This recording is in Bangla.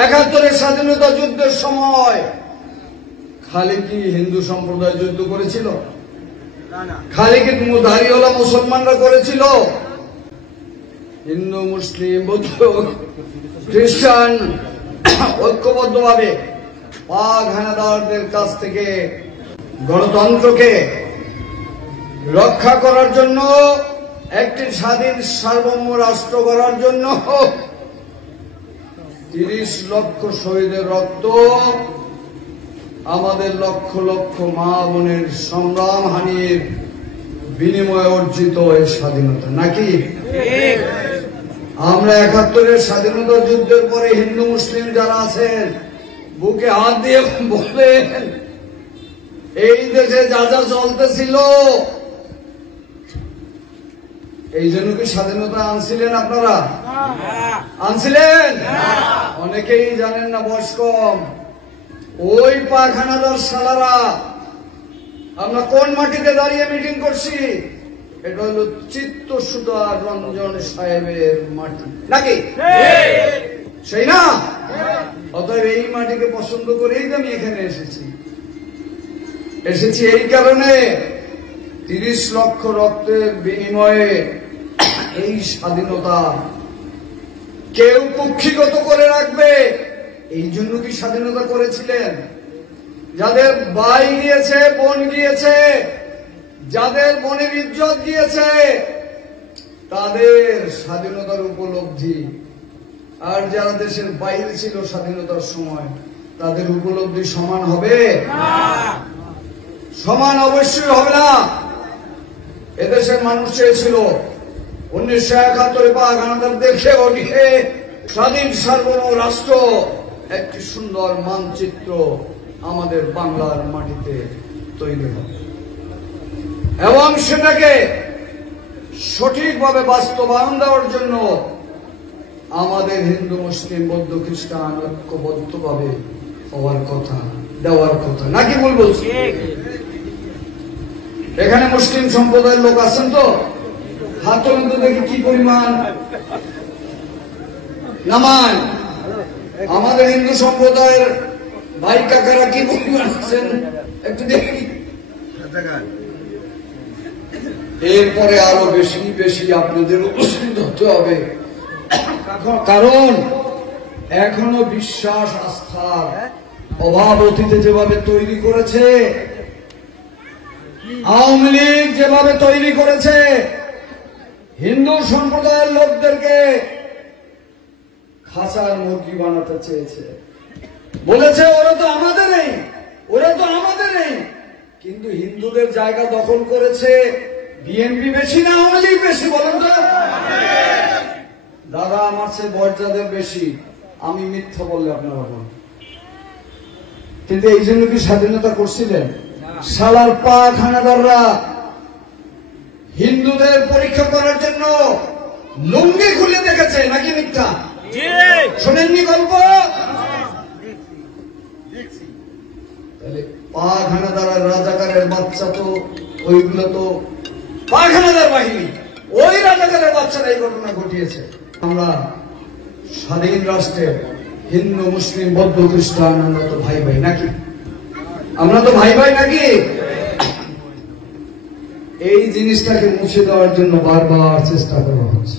71-এর স্বাধীনতা যুদ্ধের সময় খালি কি হিন্দু সম্প্রদায় যুদ্ধ করেছিল? খালি কি দাড়িওয়ালা মুসলমানরা করেছিল? হিন্দু, মুসলিম, বৌদ্ধ, খ্রিস্টান ঐক্যবদ্ধভাবে পাক হানাদারদের কাছ থেকে গণতন্ত্রকে রক্ষা করার জন্য, একটি স্বাধীন সার্বভৌম রাষ্ট্র করার জন্য 30 লক্ষ শহীদের রক্ত, আমাদের লক্ষ লক্ষ মা বোনের সংগ্রাম হানির বিনিময়ে অর্জিত এই স্বাধীনতা নাকি? আমরা 71-এর স্বাধীনতা যুদ্ধের পরে হিন্দু মুসলিম যারা আছেন বুকে হাত দিয়ে বলেন, এই দেশে যা যা চলতেছিল এই জন্য কি স্বাধীনতা আনছিলেন? আপনারা আনছিলেন? অনেকেই জানেন না, বয়স কম। ওই পাক হানাদার শালারা, আমরা কোন মাটিতে দাঁড়িয়ে মিটিং করছি? এটা হলো চিত্তসুধা রঞ্জন সাহেবের মাটি নাকি? সেই না? অতএব এই মাটিকে পছন্দ করেই তো আমি এখানে এসেছি এই কারণে 30 লক্ষ রক্তের বিনিময়ে এই স্বাধীনতা কেউ কুক্ষিগত করে রাখবে, এই জন্য কি স্বাধীনতা করেছিলেন? যাদের ভাই গিয়েছে, বোন গিয়েছে, যাদের বোনের ইজ্জত গিয়েছে, তাদের স্বাধীনতার উপলব্ধি, আর যারা দেশের বাইরে ছিল স্বাধীনতার সময়, তাদের উপলব্ধি সমান হবে? সমান অবশ্যই হবে না। এদেশের মানুষ চেয়েছিল 1971 পাক হানাদার দেখে ওঠে স্বাধীন সার্বভৌম রাষ্ট্র, একটি সুন্দর মানচিত্র আমাদের বাংলার মাটিতে তৈরি হবে এবং সেটাকে সঠিকভাবে বাস্তবায়ন দেওয়ার জন্য আমাদের হিন্দু, মুসলিম, বৌদ্ধ, খ্রিস্টান ঐক্যবদ্ধভাবে হওয়ার কথা, দেওয়ার কথা নাকি? বলবো এখানে মুসলিম সম্প্রদায়ের লোক আছেন তো? হাত তোলেন তো দেখি কি পরিমাণ নামান। আমাদের হিন্দু সম্প্রদায়ের ভাই কাকারা কি পরিমাণ আছেন একটু দেখি। এরপরে আরো বেশি বেশি আপনাদের উপস্থিত হতে হবে, কারণ এখনো বিশ্বাস আস্থার অভাব অতীতে যেভাবে তৈরি করেছে, আওয়ামী লীগ যেভাবে তৈরি করেছে, হিন্দু সম্প্রদায়ের লোকদেরকে খাঁচার মুরগি বানাতে চেয়েছে। বলেছে ওরা তো আমাদেরই, ওরা তো আমাদেরই, কিন্তু হিন্দুদের জায়গা দখল করেছে বিএনপি বেশি না আওয়ামী লীগ বেশি? বলেন তো দাদা, আমার চেয়ে বয়স যাদের বেশি, আমি মিথ্যা বললে আপনারা বলেন। কিন্তু এই জন্য কি স্বাধীনতা করছিলেন? শালার পাক হানাদাররা হিন্দুদের পরীক্ষা করার জন্য লুঙ্গি খুলে দেখেছে নাকি? মিথ্যা শোনেননি গল্প? তাহলে পাক হানাদার আর রাজাকারের বাচ্চা তো ওইগুলো তো পাক হানাদার বাহিনী, ওই রাজাকারের বাচ্চারা এই ঘটনা ঘটিয়েছে। আমরা স্বাধীন রাষ্ট্রের হিন্দু, মুসলিম, বৌদ্ধ, খ্রিস্টান আমরা তো ভাই ভাই নাকি? আমরা তো ভাই ভাই নাকি? এই জিনিসটাকে মুছে দেওয়ার জন্য বারবার চেষ্টা করা হচ্ছে।